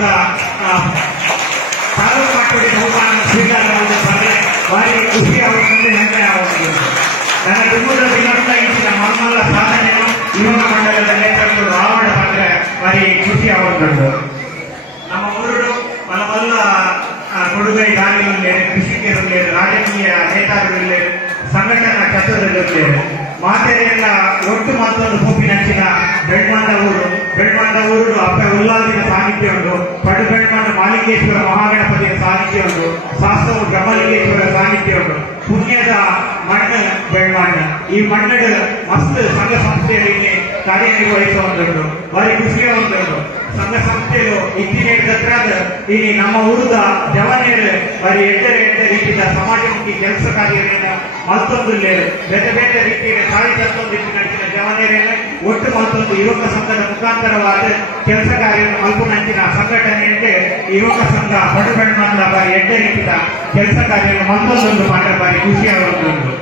ನಮ್ದ ತಾಲೂಕು ಮಟ್ಟದ ಬಹುಮಾನ ಸ್ವೀಕಾರ ಮಾಡಿದ್ರೆ ಭಾರಿ ಖುಷಿ ಆಗುತ್ತದೆ, ಹೆಮ್ಮೆ ಆಗುತ್ತದೆ. ನನ್ನ ಕುಟುಂಬದ ದಿನದಿಂದ ಇಚ್ಚಿನ ಮಮ್ಮಲ್ಲ ಸಾಧನೆಯನ್ನು ಯುವಕ ಮಂಡಲದ ನೇತೃತ್ವ ರಾವಣ ಬಂದ್ರೆ ಭಾರಿ ಖುಷಿ ಆಗುತ್ತದೆ. ನಮ್ಮ ಊರು ಪಲವಲ್ಲ ಕೊಡುಗೈ ದಾನಿಗಳಿದ್ದಾರೆ, ಕೃಷಿಕರಿದ್ದಾರೆ, ರಾಜಕೀಯ ನೇತಾರರಿದ್ದಾರೆ, ಸಂಘಟನಾ ಕ್ಷೇತ್ರದಲ್ಲಿದ್ದಾರೆ. ಮಾತೆರೆಲ್ಲ ಒಟ್ಟು ಮತ್ತೊಂದು ಭೂಮಿನಂಚಿನ ಬೆಳ್ಮಾಂಡ ಊರು ಅಪ್ಪ ಉಲ್ಲಾಸಿನ ಸಾಹಿತ್ಯ ಉಂಟು. ಪಡು ಬೆಳ್ಮಾಂಡ ಮಾಲಿಂಗೇಶ್ವರ ಮಹಾಗಣಪತಿಯ ಸಾಹಿತ್ಯ ಉಂಟು. ಶಾಸ್ತ್ರವು ಬ್ರಹ್ಮಲಿಂಗೇಶ್ವರ ಸಾಹಿತ್ಯ ಉಂಟು. ಪುಣ್ಯದ ಮಣ್ಣು ಬೆಳ್ಮಾಂಡ. ಈ ಮಣ್ಣು ಮಸ್ತ್ ಸಂಘ ಸಂಸ್ಥೆಯಲ್ಲಿ ಕಾರ್ಯನಿರ್ವಹಿಸುವಂಥದ್ದು, ಭಾರಿ ಖುಷಿಯ ಒಂದುಂಟು. ಸಂಘ ಸಂಸ್ಥೆಯು ಇತ್ತಿನ ದತ್ರಾದ ಈ ನಮ್ಮ ಊರದ ಜವಾನಿಯರು ಭಾರಿ ಎಡ್ಡೆ ರೀತಿಯ ಸಮಾಜಮುಖಿ ಕೆಲಸ ಕಾರ್ಯಗಳನ್ನು ಮತ್ತೊಂದು ಬೇರೆ ಬೇರೆ ರೀತಿಯ ಸಾಹಿತ್ಯೊಂದು ನಡೆಸಿದ ಜವಾನಿಯರನ್ನು ಒಟ್ಟು ಮತ್ತೊಂದು ಯುವಕ ಸಂಘದ ಮುಖಾಂತರವಾದ ಕೆಲಸ ಕಾರ್ಯವನ್ನು ಮಲ್ಪುನಂಚಿನ ಸಂಘಟನೆಯಂತೆ ಯುವಕ ಸಂಘ ಪಡು ಬೆಳ್ಮಾಂಡ ಭಾರಿ ಎಡ್ಡೆ ರೀತಿಯ ಕೆಲಸ ಕಾರ್ಯವನ್ನು ಮತ್ತೊಂದು ಮಾಡಿದ ಭಾರಿ ಖುಷಿಯಾಗುವಂಥದ್ದು.